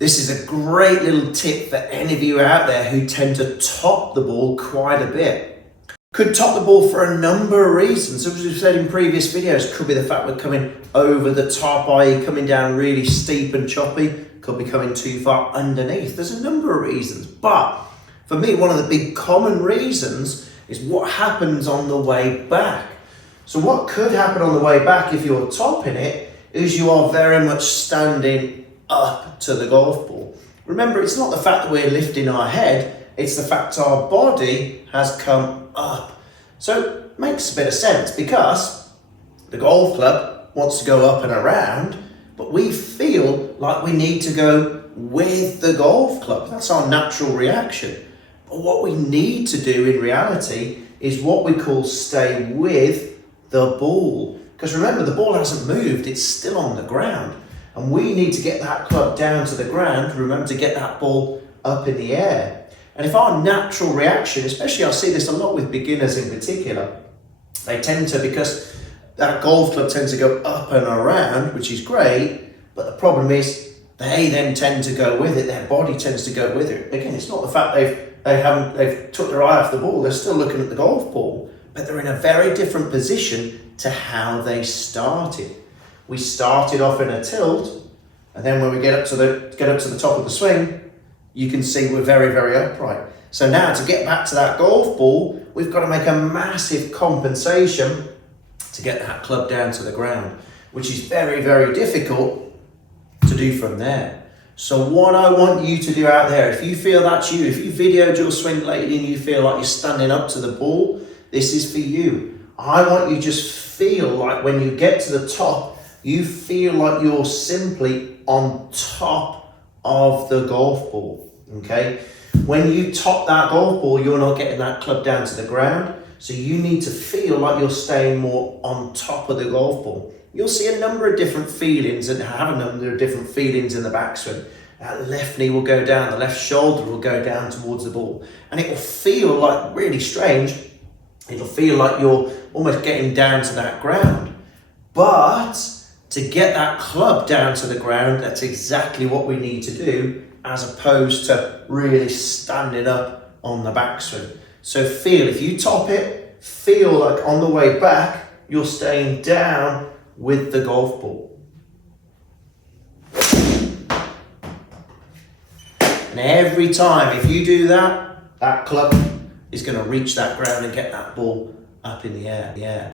This is a great little tip for any of you out there who tend to top the ball quite a bit. Could top the ball for a number of reasons. As we've said in previous videos, could be the fact we're coming over the top, i.e. coming down really steep and choppy. Could be coming too far underneath. There's a number of reasons. But for me, one of the big common reasons is what happens on the way back. So what could happen on the way back if you're topping it is you are very much standing up to the golf ball. Remember, it's not the fact that we're lifting our head, it's the fact our body has come up. So it makes a bit of sense because the golf club wants to go up and around, but we feel like we need to go with the golf club. That's our natural reaction. But what we need to do in reality is what we call stay with the ball. Because remember, the ball hasn't moved, it's still on the ground. And we need to get that club down to the ground, remember, to get that ball up in the air. And if our natural reaction, especially I see this a lot with beginners in particular, they tend to, because that golf club tends to go up and around, which is great, but the problem is they then tend to go with it, their body tends to go with it. Again, it's not the fact they've took their eye off the ball, they're still looking at the golf ball, but they're in a very different position to how they started. We started off in a tilt, and then when we get up to the top of the swing, you can see we're very, very upright. So now to get back to that golf ball, we've got to make a massive compensation to get that club down to the ground, which is very, very difficult to do from there. So what I want you to do out there, if you feel that's you, if you videoed your swing lately and you feel like you're standing up to the ball, this is for you. I want you just feel like when you get to the top, you feel like you're simply on top of the golf ball, okay? When you top that golf ball, you're not getting that club down to the ground, so you need to feel like you're staying more on top of the golf ball. You'll see a number of different feelings and have a number of different feelings in the backswing. That left knee will go down, the left shoulder will go down towards the ball, and it will feel like really strange. It'll feel like you're almost getting down to that ground, but to get that club down to the ground, that's exactly what we need to do, as opposed to really standing up on the backswing. So feel, if you top it, feel like on the way back, you're staying down with the golf ball. And every time, if you do that, that club is going to reach that ground and get that ball up in the air.